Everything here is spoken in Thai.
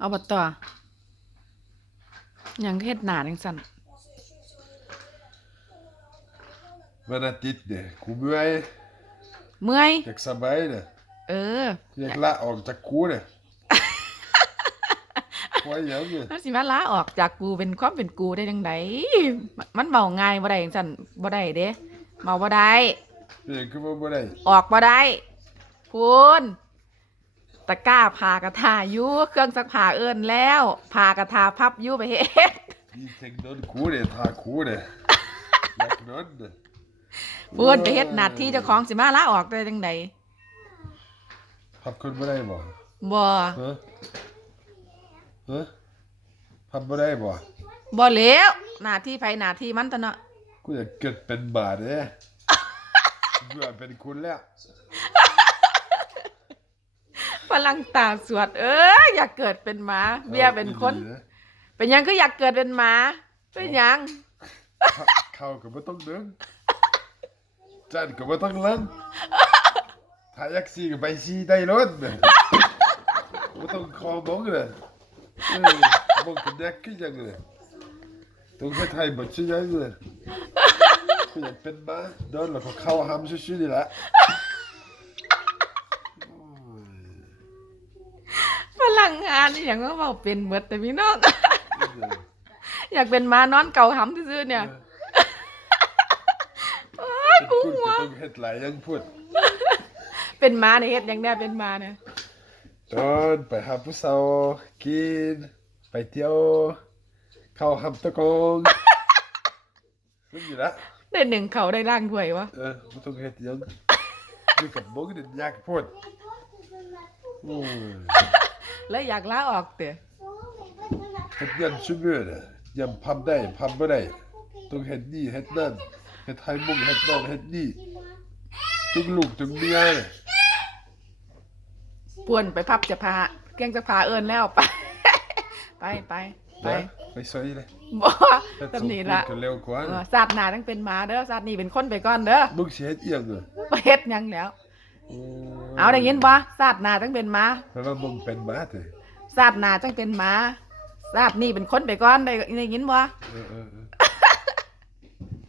เอาบัดต่อหยังเฮ็ดหน้าจังซั่นวันอาทิตย์เนี่ยกูเมื่อยเมื่อยอยากสบายเนี่ยเอออยากละออกจากกูเนี่ยไว้อยังเนี่ยมันสิมาลาออกจากกูเป็นความเป็นกูได้จังไดมันมันเบาง่ายบ่ได้จังซั่นบ่ได้เด้เมาบ่ได้เป็นหยังคือว่าบ่ได้ ออกบ่ได้พูน ตะกร้าพากระทาอยู่เครื่องซักผ้าเอิ้นแล้วพากระทาพับอยู่ไปเฮ็ดมีเทคโนนกูเนี่ยทากูเนี่ยอยากนอนเนี่ยพูนไปเฮ็ดหน้าที่เจ้าของสิมาลาออกได้จังไดพับคนบ่ได้บ่บ่ฮะฮะพับบ่ได้บ่บ่แล้วหน้าที่ไผหน้าที่มันตะเนาะกูอยากเกิดเป็นบาทเนี่ยกูอยากเป็นคุณแล้ว ฝรั่งตาสวด เอ้ยอยากเกิดเป็นหมา เบียเป็นคนดีะเป็นหยังก็อยากเกิดเป็นหมา เป็นหยัง เข้าก็บ่ต้องเดินจานก็บ่ต้องเล่นถ้าอยากซีก็ไปซีได้รถเนี่ยบ่ต้องคอมองเลยเออมองกันแดกคือจังเลยต้องไปไทยบ่ชื่อยังเลยกูอยากเป็นหมาเดินแล้วก็เข้าหำซื่อๆนี่แหละ ฝรั่งงานนี่หยังว่าเว้าเป็นเบิดแต่พี่น้อง อยากเป็นหมานอนเก่าหำซื่อๆเนี่ยโอ้ยกูคุณหัวก็ต้องเฮ็ดหลายอยังพูดเป็นหมาเนี่ยเฮ็ดหยังได้เป็นหมาเนี่ยตอนไปหาผู้สาวกิน ไปเที่ยว เข้าหำตะกงนั่นอยู่ละได้หนึ่งเขาได้ร่างถ้วยวะเออบ่ต้องเฮ็ดหยังอยู่กับบ่ก็ยากพูดโอ้ย แล้วอยากลาออกเตะเฮ็ดยันซุมื้อน่ะยำพับได้พับบ่ได้ต้องเฮ็ดนี่เฮ็ดนั่นเฮ็ดให้มุงเฮ็ดนั่นเฮ็ดนี่ทุกลูกทุกเมียน่ะป่วนไปพับจะพาเกี้ยงจะพาเอิญแล้วไปไปไปไปนะไปซอยเลยบ่เฮ็ดตำหนิละก็เร็วกว่าเออศาสตร์หนาต้องเป็นหมาเด้อศาสตร์นี่เป็นคนไปก่อนเด้อมึงสิเฮ็ดอีหยังเด้อบ่เฮ็ดหยังแล้ว เอาได้ยินบ่ศาสตร์หนาต้องเป็นหมาเพราะว่ามึงเป็นหมาเถอะศาสตร์หนาต้องเป็นหมาศาสตร์นี่เป็นคนไปก่อนได้ได้ยินบ่เออเออเออ